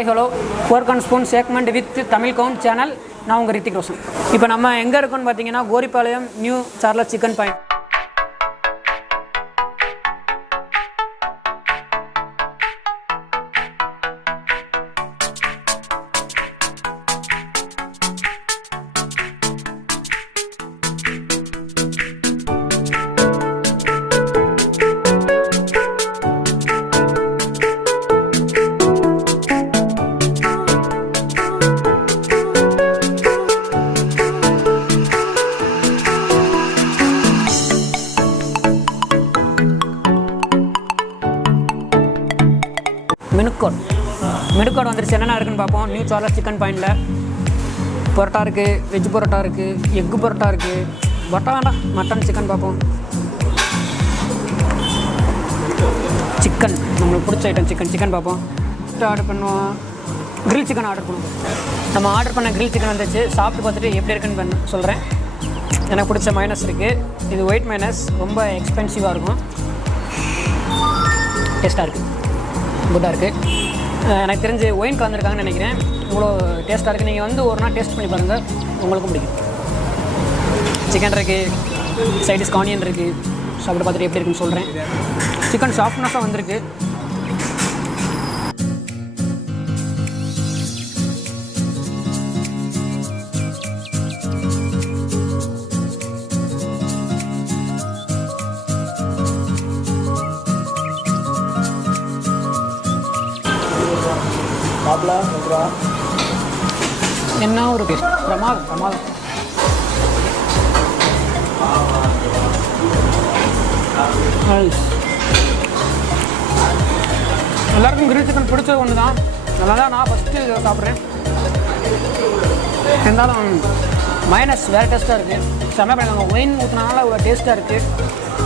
Hi hello fork and spoon segment with Tamil count channel. நான் உங்கள் ரித்திக் ரோஷன். இப்போ நம்ம எங்கே இருக்கோன்னு பார்த்தீங்கன்னா Goripalayam new Charles chicken point. Menu card வந்துருச்சு. என்னென்ன இருக்குன்னு பார்ப்போம். நியூ சார்லஸ் சிக்கன் பாயிண்டில் பரோட்டா இருக்குது, வெஜ் பரோட்டா இருக்குது, எக்கு பரோட்டா இருக்குது. பரோட்டா வேண்டாம், மட்டன் சிக்கன் பார்ப்போம். சிக்கன் நம்மளுக்கு பிடிச்ச ஐட்டம் சிக்கன் பார்ப்போம். ஆர்டர் பண்ணுவோம். கிரில் சிக்கன் ஆர்டர் பண்ணுவோம். நம்ம ஆர்டர் பண்ண கிரில் சிக்கன் வந்துச்சு. சாப்பிட்டு பார்த்துட்டு எப்படி இருக்குன்னு சொல்கிறேன். எனக்கு பிடிச்ச மைனஸ் இருக்குது. இது ஒயிட் மைனஸ், ரொம்ப எக்ஸ்பென்சிவாக இருக்கும். டேஸ்ட்டாக இருக்குது, குட்டாக இருக்குது. எனக்கு தெரிஞ்சு ஒயின் கலந்துருக்காங்கன்னு நினைக்கிறேன். இவ்வளோ டேஸ்ட்டாக இருக்குது. நீங்கள் வந்து ஒரு நாள் டேஸ்ட் பண்ணி பாருங்கள், உங்களுக்கும் பிடிக்கும். சிக்கன் இருக்குது, சைடிஸ் ஆனியன் இருக்குது. சாப்பிட்டு பார்த்துட்டு எப்படி இருக்குன்னு சொல்கிறேன். சிக்கன் சாஃப்ட்னஸாக வந்திருக்கு. என்ன ஒரு டேஸ்ட், பிரமாதம். எல்லாருக்கும் கிரில் சிக்கன் பிடிச்சது ஒன்று தான். நல்லா தான் நான் ஃபஸ்ட்டு சாப்பிட்றேன். இருந்தாலும் மைனஸ் வேறு டேஸ்ட்டாக இருக்குது. செம்ம பண்ணாங்க. ஒயின் ஊற்றினால ஒரு டேஸ்ட்டாக இருக்குது.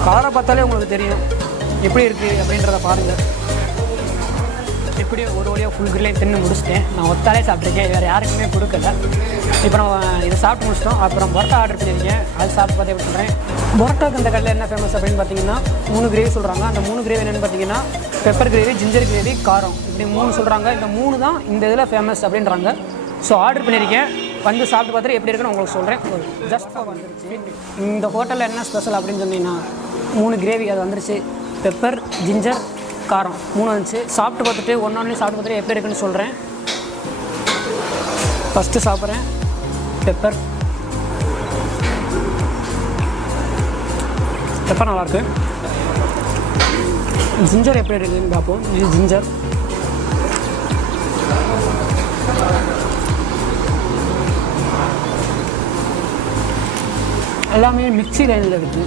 கலரை பார்த்தாலே உங்களுக்கு தெரியும் எப்படி இருக்குது அப்படின்றத பாருங்கள். இப்படி ஒரு வழியாக ஃபுல் கிரில்லையும் தின்னு முடிச்சிட்டேன். நான் ஒத்தாலே சாப்பிட்ருக்கேன், வேறு யாருக்குமே கொடுக்கல. இப்போ நம்ம இதை சாப்பிட்டு முடிச்சிட்டோம். அப்புறம் பரோட்டா ஆர்டர் பண்ணியிருக்கேன். அது சாப்பிட்டு பார்த்து எப்படி சொல்கிறேன். பரோட்டாக்கு இந்த கடையில் என்ன ஃபேமஸ் அப்படின்னு பார்த்தீங்கன்னா 3 கிரேவி சொல்கிறாங்க. அந்த 3 கிரேவி என்னென்னு பார்த்தீங்கன்னா பெப்பர் கிரேவி, ஜிஞ்சர் கிரேவி, காரம், இப்படி 3 சொல்கிறாங்க. இந்த 3 தான் இந்த இதில் ஃபேமஸ் அப்படின்றாங்க. ஸோ ஆர்டர் பண்ணியிருக்கேன். வந்து சாப்பிட்டு பார்த்துட்டு எப்படி இருக்குன்னு உங்களுக்கு சொல்கிறேன். ஜஸ்ட் வந்துருச்சு. இந்த ஹோட்டலில் என்ன ஸ்பெஷல் அப்படின்னு சொன்னீங்கன்னா 3 கிரேவி அது வந்துருச்சு. பெப்பர், ஜிஞ்சர், காரம் 3 வந்துச்சு. சாப்பிட்டு பார்த்துட்டு ஒன்று சாப்பிட்டு பார்த்துட்டு எப்படி இருக்குன்னு சொல்கிறேன். ஃபஸ்ட்டு சாப்பிட்றேன். பெப்பர் நல்லாயிருக்கு. ஜிஞ்சர் எப்படி இருக்குதுன்னு பார்ப்போம். இது ஜிஞ்சர். எல்லாமே மிக்ஸி லைனில் இருக்குது.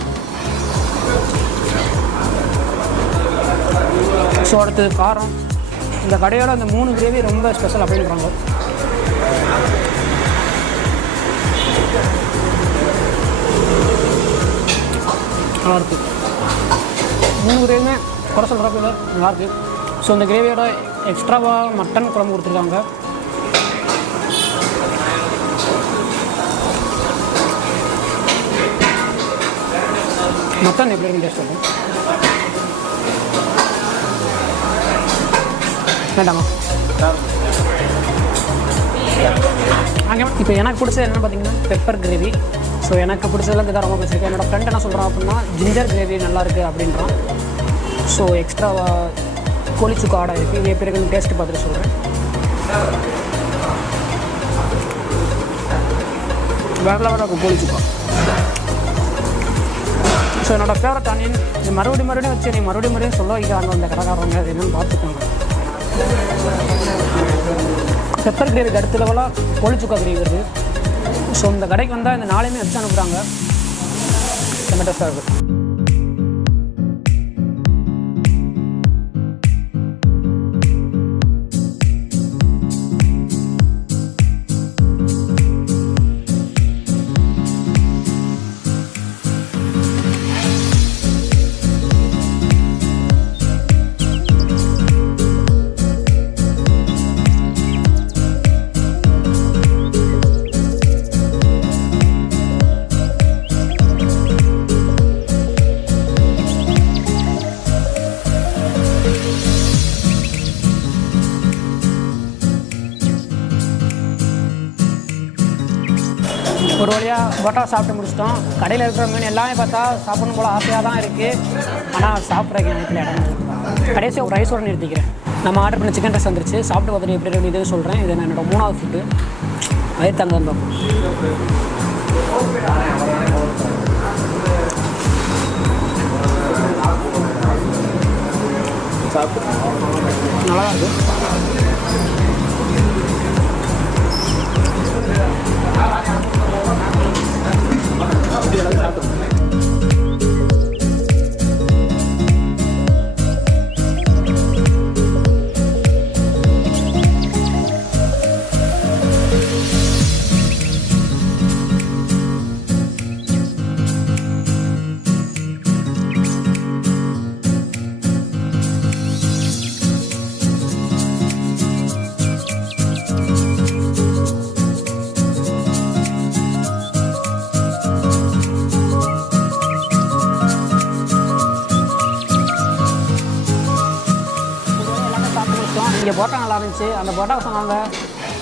ஸோ அடுத்தது காரம். இந்த கடையோட அந்த 3 கிரேவி ரொம்ப ஸ்பெஷல் அப்படின்றாங்க. நல்லாயிருக்கு. 3 கிரேவியுமே குறை சொல்கிறப்ப நல்லாயிருக்கு. ஸோ இந்த கிரேவியோட எக்ஸ்ட்ராவாக மட்டன் குழம்பு கொடுத்துருக்காங்க. மட்டன் எப்படி இருக்குன்னு டேஸ்ட் பண்ணும். வேண்டாமா? அங்கே இப்போ எனக்கு பிடிச்சது என்னென்னு பார்த்தீங்கன்னா பெப்பர் கிரேவி. ஸோ எனக்கு பிடிச்சதுல இதான் ரொம்ப பிடிச்சிருக்கு. என்னோடய ஃப்ரெண்ட் என்ன சொல்கிறான் அப்படின்னா ஜிஞ்சர் கிரேவி நல்லாயிருக்கு அப்படின்றான். ஸோ எக்ஸ்ட்ராவாக கோழிச்சுக்கு ஆடாக இருக்குது. இது எப்படி இருக்குன்னு டேஸ்ட்டு பார்த்துட்டு சொல்கிறேன். வேறு லெவலாக இருக்கும் கோழிச்சுக்கா. ஸோ என்னோடய ஃபேவரட் ஆனியன். இது மறுபடியும் வச்சு நீ மறுபடியும் சொல்ல இது அங்கே அந்த கடைக்காரவங்க அது என்னென்னு பார்த்துக்கோங்க. பெப்பர் கிரேவிக்கு அடுத்த லெவலாக கோழிச்சுக்கா கிரேவி வருது. ஸோ இந்த கடைக்கு வந்தால் இந்த 4மே வச்சு அனுப்புகிறாங்க. Tomato sauce. ஒரு வழியாக பரோட்டா சாப்பிட்டு முடிச்சிட்டோம். கடையில் இருக்கிற மீன் எல்லாமே பார்த்தா சாப்பிடணும் போல் ஆசையாக தான் இருக்குது. ஆனால் சாப்பிட்றதுக்கு எனக்கு இடம் இல்லை. கடைசியாக ஒரு ரைஸோடு நிறுத்திக்கிறேன். நம்ம ஆர்டர் பண்ண சிக்கன் ரைஸ் வந்துருச்சு. சாப்பிட்டு பார்த்துட்டு எப்படி எப்படி இது சொல்கிறேன். இது என்னோடய 3வது ஃபுட்டு. வயிறு தங்க வந்தோம். நல்லா இருக்குது. இங்கே பரோட்டா நல்லா இருந்துச்சு. அந்த பரோட்டா சொன்னாங்க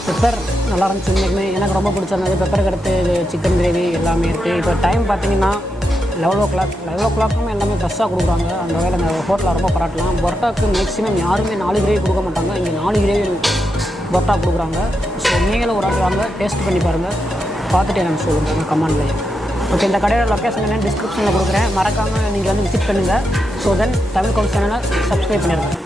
பெப்பர் நல்லா இருந்துச்சு. இன்றைக்குமே எனக்கு ரொம்ப பிடிச்சிருந்தது. பெப்பருக்கு அடுத்து இது சிக்கன் கிரேவி எல்லாமே இருக்குது. இப்போ டைம் பார்த்தீங்கன்னா 11 o'clock. 11 o'clock எல்லாமே ஃப்ரெஷ்ஷாக கொடுக்குறாங்க. அந்த வகையில் அந்த ஹோட்டலில் ரொம்ப பாராட்டலாம். பரோட்டாவுக்கு மேக்ஸிமம் யாருமே 4 கிரேவி கொடுக்க மாட்டாங்க. இங்கே 4 கிரேவி பரோட்டா கொடுக்குறாங்க. ஸோ நீங்களும் ஒரு ஆள் வாங்க, டேஸ்ட் பண்ணி பாருங்கள். பார்த்துட்டு எனக்கு சொல்லுங்கள் கமெண்ட்லேயே. ஓகே, இந்த கடையோட லொக்கேஷன் என்னென்னு டிஸ்கிரிப்ஷனில் கொடுக்குறேன். மறக்காமல் நீங்கள் வந்து விசிட் பண்ணுங்கள். ஸோ தென் தமிழ் கவுன்ஸ் சேனலை சப்ஸ்கிரைப் பண்ணிடுங்க.